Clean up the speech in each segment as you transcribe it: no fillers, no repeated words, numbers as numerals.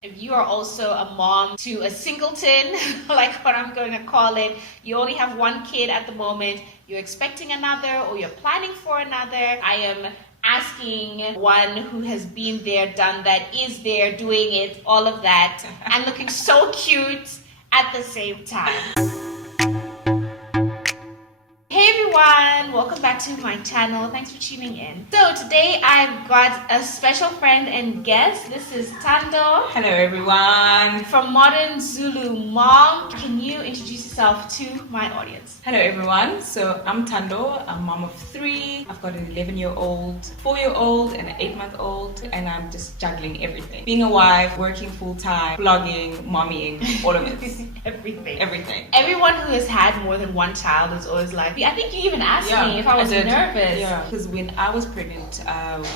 If you are also a mom to a singleton, like what I'm going to call it, you only have one kid at the moment, you're expecting another or you're planning for another, I am asking one who has been there, done that, is there, doing it, all of that, and looking so cute at the same time. Hey everyone, welcome back to my channel. Thanks for tuning in. So today I've got a special friend and guest. This is Thando. Hello everyone. From Modern Zulu Mom. Can you introduce yourself to my audience? Hello everyone. So I'm Thando. I'm mom of 3. I've got an 11-year-old, 4-year-old, and an 8-month-old, and I'm just juggling everything. Being a wife, working full-time, blogging, mommying, all of it. Everything. Everyone who has had more than one child is always like, I think you even asked me if I was nervous. Yeah, because when I was pregnant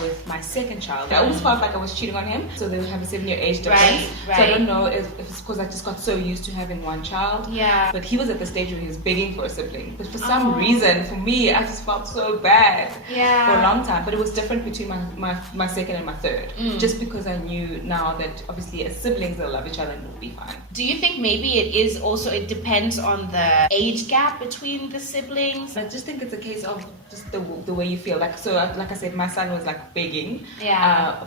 with my second child, I always felt like I was cheating on him. So they would have a 7-year age difference. Right. So I don't know if it's because I just got so used to having one child. Yeah. But he was at the stage where he was begging for a sibling. But for some reason, for me, I just felt so bad for a long time. But it was different between my second and my third. Just because I knew now that obviously as siblings, they'll love each other and it'll be fine. Do you think maybe it depends on the age gap between the siblings? I just think it's a case of just the way you feel. Like I said, my son was like begging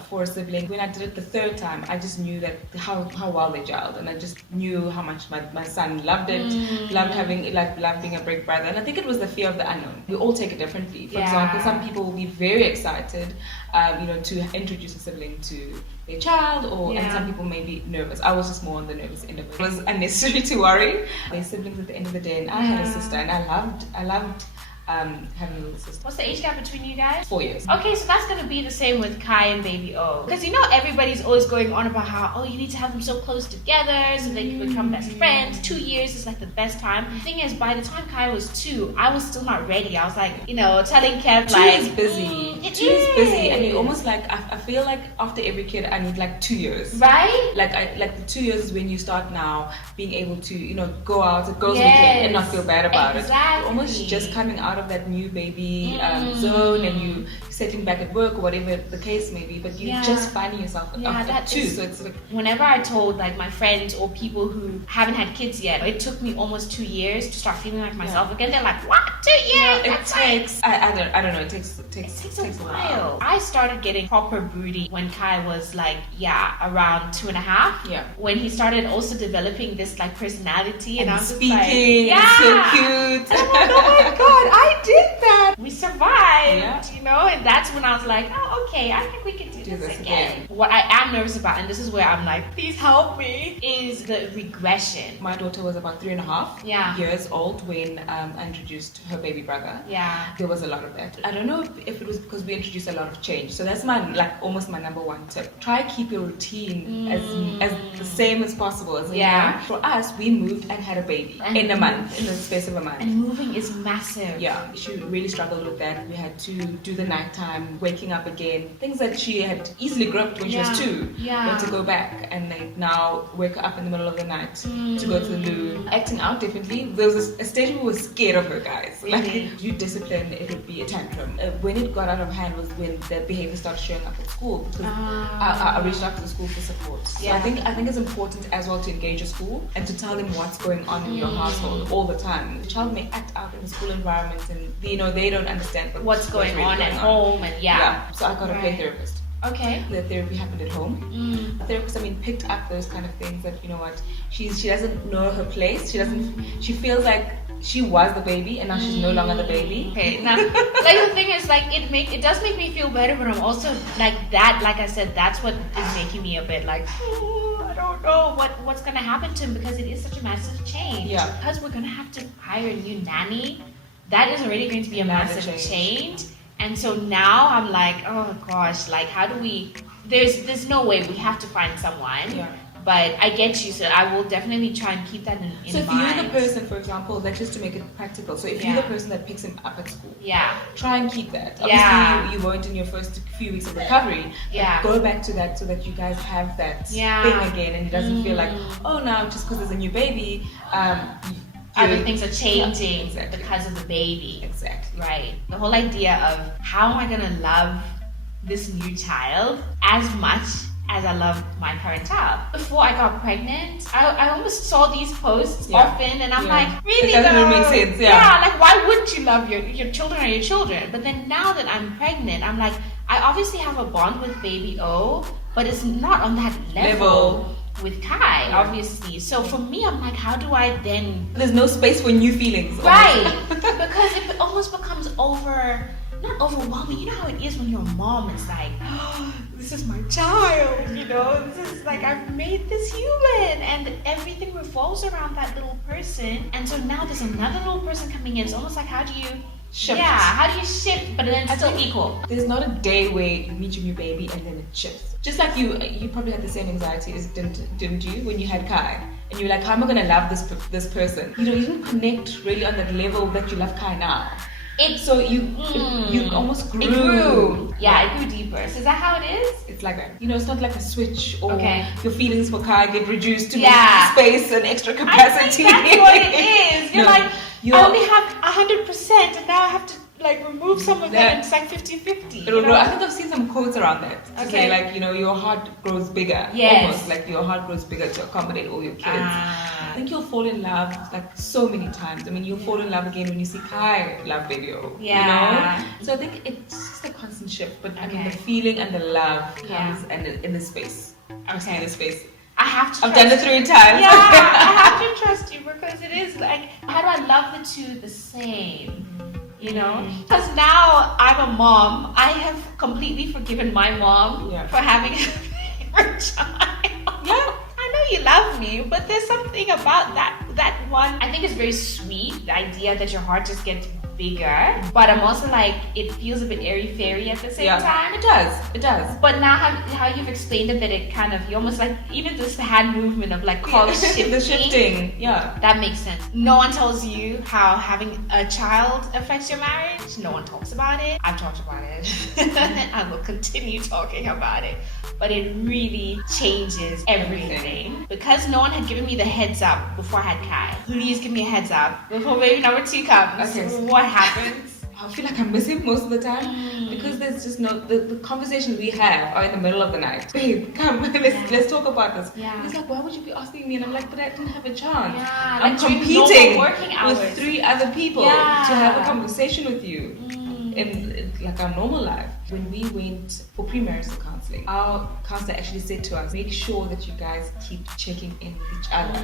for a sibling. When I did it the third time, I just knew that how well they gelled, and I just knew how much my son loved it, loved being a big brother. And I think it was the fear of the unknown. We all take it differently. For example, some people will be very excited, to introduce a sibling to their child, and some people may be nervous. I was just more on the nervous end of it. It was unnecessary to worry. They're siblings at the end of the day, and I had a sister, and I loved having a little sister. What's the age gap between you guys? 4 years. Okay, so that's gonna be the same with Kai and baby O. Because everybody's always going on about how, you need to have them so close together so they can become best friends. 2 years is like the best time. The thing is, by the time Kai was 2, I was still not ready. I was like, telling Kev, 2 is busy. 2 is busy, and you almost like, I feel like after every kid I need like 2 years. Right? Like the 2 years is when you start now being able to go out at girls' weekend and not feel bad about it. You're almost just coming out of that new baby zone, and you sitting back at work or whatever the case may be, but you're just finding yourself after 2. So it's like, whenever I told like my friends or people who haven't had kids yet, it took me almost 2 years to start feeling like myself again. They're like, what? 2 years? It takes I don't know, it takes a while. I started getting proper broody when Kai was like around 2.5. Yeah. When he started also developing this like personality, and I was speaking, just like, so cute. And I'm like, oh my god, I did that. We survived, and that's when I was like, oh, okay, I think we can do this again. What I am nervous about, and this is where I'm like, please help me, is the regression. My daughter was about 3.5 years old when I introduced her baby brother. Yeah. There was a lot of that. I don't know if it was because we introduced a lot of change. So that's almost my number one tip. Try keep your routine as the same as possible. For us, we moved and had a baby in the space of a month. And moving is massive. Yeah, she really struggled with that. We had to do the nighttime, waking up again, things that she had easily gripped when she was 2. We had to go back and now wake her up in the middle of the night to go to the loo. Acting out differently. There was a stage where we were scared of her, guys. Like, if you discipline, it would be a tantrum. When it got out of hand was when the behavior started showing up at school, because I reached out to the school for support. So I think it's important as well to engage your school and to tell them what's going on in your household all the time. The child may act out in the school environment, and they don't understand what's going on at home, and so I got a play therapist. Okay. The therapy happened at home. The therapist, picked up those kind of things that, she doesn't know her place. She feels like she was the baby and now she's no longer the baby. Okay. Now, the thing is, it does make me feel better, but I'm also like I said, that's what is making me a bit like, I don't know what's gonna happen to him, because it is such a massive change. Yeah. Because we're gonna have to hire a new nanny. That is already going to be a massive change. And so now I'm like, oh gosh, how do we, there's no way, we have to find someone. Yeah. But I get you, so I will definitely try and keep that in mind. So if you're the person, for example, just to make it practical, so if you're the person that picks him up at school, try and keep that. Obviously, you won't in your first few weeks of recovery, but go back to that so that you guys have that thing again, and it doesn't feel like, oh, now just because there's a new baby, other things are changing because of the baby. Exactly. Right. The whole idea of how am I going to love this new child as much as I love my current child. Before I got pregnant, I almost saw these posts often, and I'm like, really? It doesn't really make sense. Yeah, like why wouldn't you love your children or your children? But then now that I'm pregnant, I'm like, I obviously have a bond with baby O, but it's not on that level. With Kai, obviously. So for me, I'm like, how do I then... There's no space for new feelings. Right. Because it almost becomes not overwhelming. You know how it is when you're a mom. It's like, oh, this is my child, you know? This is like, I've made this human. And everything revolves around that little person. And so now there's another little person coming in. It's almost like, how do you... shift. Yeah, how do you shift, but then it's still equal? There's not a day where you meet your new baby and then it shifts. Just like you probably had the same anxiety as didn't you when you had Kai? And you're like, how am I gonna love this person? You didn't connect really on that level that you love Kai now. You almost grew. It grew. Yeah, it grew deeper. So is that how it is? It's like that. You know, it's not like a switch or your feelings for Kai get reduced to space and extra capacity. I think that's what it is. You're like, I only have 100% and now I have to like remove some of that and it's like 50-50. I think I've seen some quotes around that to say like, you know, your heart grows bigger. Yes. Almost like your heart grows bigger to accommodate all your kids. I think you'll fall in love like so many times. I mean, you'll fall in love again when you see Kai love video. Yeah. You know? So I think it's just a constant shift. But I mean, the feeling and the love comes in the space. Okay. In the space. I have to. I've done it 3 times. Yeah, I have to trust you because it is like, how do I love the two the same? You know, because now I'm a mom. I have completely forgiven my mom for having a favorite child. Yeah, I know you love me, but there's something about that one. I think it's very sweet, the idea that your heart just gets bigger. But I'm also like, it feels a bit airy-fairy at the same time. It does. But now how you've explained it, that it kind of, you almost like, even this hand movement of like shifting. The shifting, that makes sense. No one tells you how having a child affects your marriage. No one talks about it. I've talked about it. I will continue talking about it. But it really changes everything. Because no one had given me the heads up before I had Kai. Please give me a heads up before baby number 2 comes. Okay. What happens? I feel like I miss him most of the time because there's just no the conversations we have are in the middle of the night. Babe, come, let's talk about this. Yeah. He's like, why would you be asking me? And I'm like, but I didn't have a chance. Yeah, I'm competing with 3 other people to have a conversation with you in like our normal life. When we went for premarital counseling, our counselor actually said to us, make sure that you guys keep checking in with each other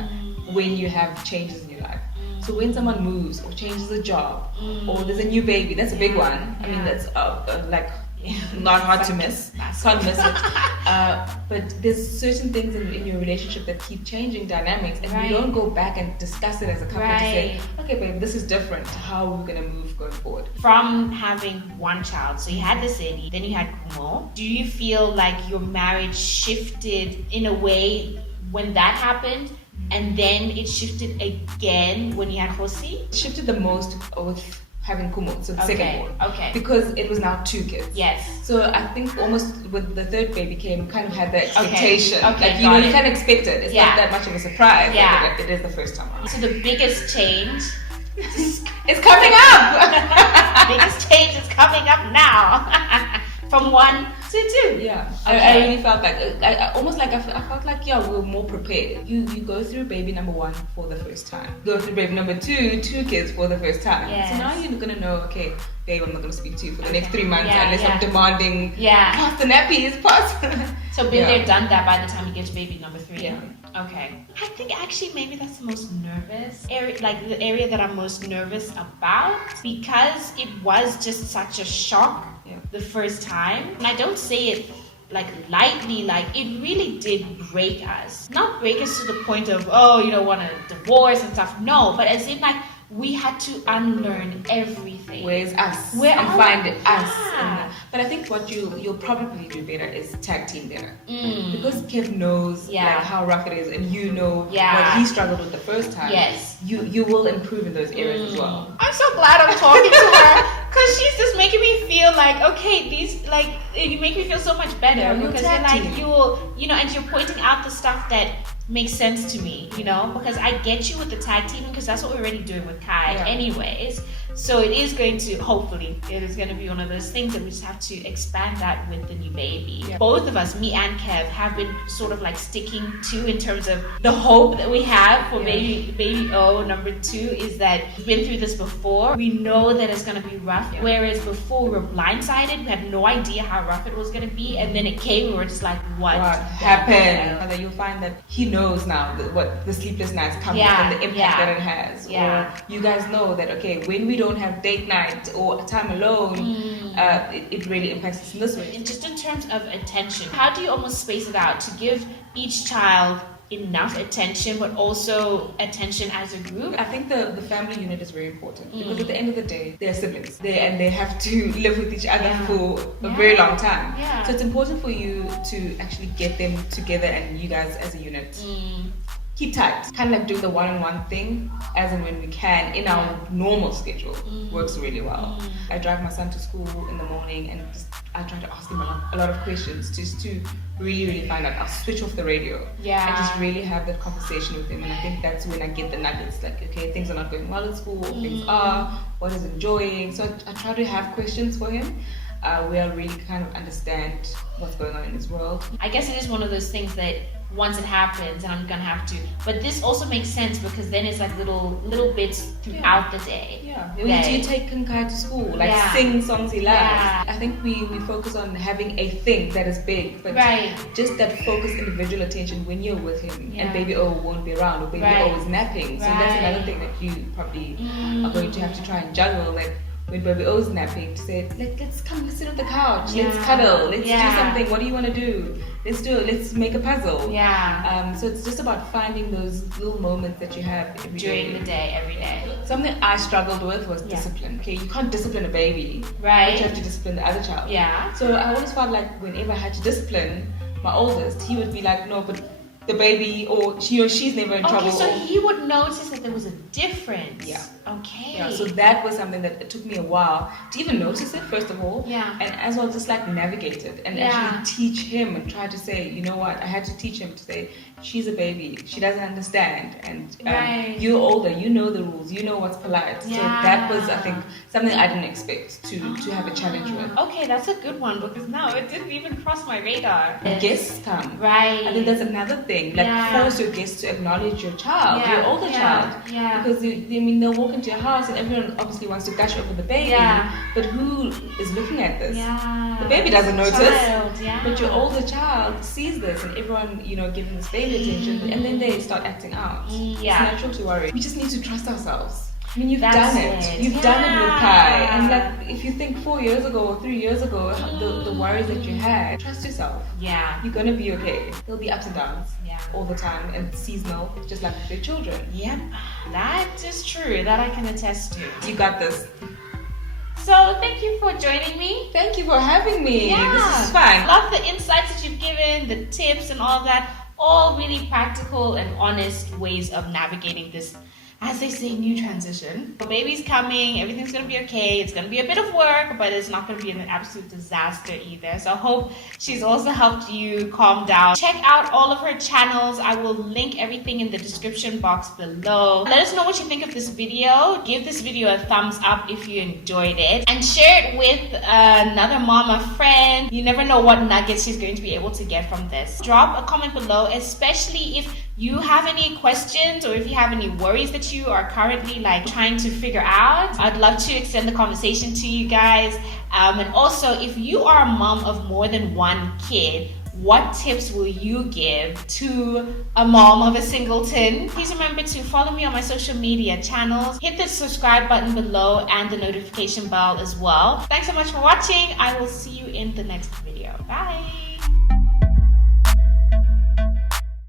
when you have changes in your life. So when someone moves or changes a job or there's a new baby, that's a big one. I mean, that's not hard to miss. Can't miss it. But there's certain things in your relationship that keep changing dynamics, and you don't go back and discuss it as a couple to say, okay, babe, this is different. How are we going to move going forward? From having one child, so you had the city, then you had Kumo. Do you feel like your marriage shifted in a way when that happened? And then it shifted again when you had Hosi? It shifted the most with having Kumo, so the second born. Okay. Because it was now 2 kids. Yes. So I think almost with the third baby came, kind of had the expectation. Okay. Like, you know, you can expect it. It's not that much of a surprise. Yeah. It is the first time around. So the biggest change is coming up. The biggest change is coming up now. From 1 to 2. Yeah. Okay. I really felt like, I felt like, we were more prepared. You go through baby number 1 for the first time. Go through baby number 2, 2 kids for the first time. Yes. So now you're going to know, okay, babe, I'm not going to speak to you for the next 3 months unless I'm demanding pass the nappies, pass. So been there, done that by the time you get to baby number 3. Yeah. Okay. I think actually maybe that's the most nervous area, like the area that I'm most nervous about, because it was just such a shock the first time. And I don't say it like lightly, like it really did break us. Not break us to the point of, want to divorce and stuff. No, but as in like, we had to unlearn everything. Where's us? Find us. But I think what you'll probably do better is tag team better. Because Kev knows like how rough it is, and you know what he struggled with the first time. Yes. You will improve in those areas as well. I'm so glad I'm talking to her, because she's just making me feel like, okay, these, like, you make me feel so much better, because you're like, and you're pointing out the stuff that makes sense to me, because I get you with the tag teaming, because that's what we're already doing with Kai anyways. So it is going to, hopefully, it is going to be one of those things that we just have to expand that with the new baby. Yeah. Both of us, me and Kev, have been sort of like sticking to in terms of the hope that we have for baby O number 2 is that we've been through this before. We know that it's going to be rough. Yeah. Whereas before we were blindsided, we had no idea how rough it was going to be, and then it came, we were just like, what happened? You'll find that he knows now what the sleepless nights come with and the impact that it has. Or you guys know that, okay, when we don't have date night or time alone, it really impacts us in this way. And just in terms of attention, how do you almost space it out to give each child enough attention, but also attention as a group? I think the family unit is very important because at the end of the day, they're siblings. They have to live with each other for a very long time. Yeah. So it's important for you to actually get them together and you guys as a unit. Keep tight. Kind of like do the one-on-one thing as and when we can in our normal schedule. Works really well. I drive my son to school in the morning and I try to ask him a lot of questions just to really find out. I'll switch off the radio and just really have that conversation with him, and I think that's when I get the nuggets, like, okay, things are not going well at school, things are, what is enjoying. So I try to have questions for him where I really kind of understand what's going on in his world. I guess it is one of those things that once it happens, and I'm gonna have to. But this also makes sense because then it's like little bits throughout the day. Yeah. We do take Kankai to school, like sing songs he loves. Yeah. I think we focus on having a thing that is big, but just that focused individual attention when you're with him, and baby O won't be around, or baby O is napping. So that's another thing that you probably are going to have to try and juggle. Like, when baby O's napping, to say, let's come sit on the couch, let's cuddle, let's do something. What do you want to do? Let's make a puzzle. So it's just about finding those little moments that you have during the day, every day. Something I struggled with was discipline. Okay, you can't discipline a baby, but you have to discipline the other child. So I always felt like whenever I had to discipline my oldest, he would be like, no, but the baby, or she's never in trouble. Okay, so he would notice that there was a difference. Okay. So that was something that it took me a while to even notice it, first of all. And as well, just like navigate it and actually teach him and try to say, you know what, I had to teach him to say, she's a baby, she doesn't understand, and you're older, you know the rules, you know what's polite. So that was, I think, something I didn't expect to have a challenge with. Okay, that's a good one, because now it didn't even cross my radar. Guests come. I think that's another thing. Like, force your guests to acknowledge your child, your older child. Because they'll walk into your house and everyone obviously wants to gush over the baby. But who is looking at this? The baby doesn't notice. But your older child sees this, and everyone, giving this baby attention, and then they start acting out. It's natural to worry. We just need to trust ourselves. I mean, you've done it. You've done it with Kai. And like, if you think 4 years ago or 3 years ago, the worries that you had, trust yourself. You're gonna be okay. There'll be ups and downs all the time, and seasonal, just like with your children. That is true. That I can attest to. You got this. So thank you for joining me. Thank you for having me. This is fun. Love the insights that you've given, the tips and all that. All really practical and honest ways of navigating this, as they say, new transition. The baby's coming, everything's gonna be okay. It's gonna be a bit of work, but it's not gonna be an absolute disaster either. So I hope she's also helped you calm down. Check out all of her channels. I will link everything in the description box below. Let us know what you think of this video. Give this video a thumbs up if you enjoyed it, and share it with another mama friend. You never know what nuggets she's going to be able to get from this. Drop a comment below, especially if you have any questions or if you have any worries that you are currently trying to figure out. I'd love to extend the conversation to you guys. And also, if you are a mom of more than one kid, what tips will you give to a mom of a singleton? Please remember to follow me on my social media channels. Hit the subscribe button below and the notification bell as well. Thanks so much for watching. I will see you in the next video. Bye.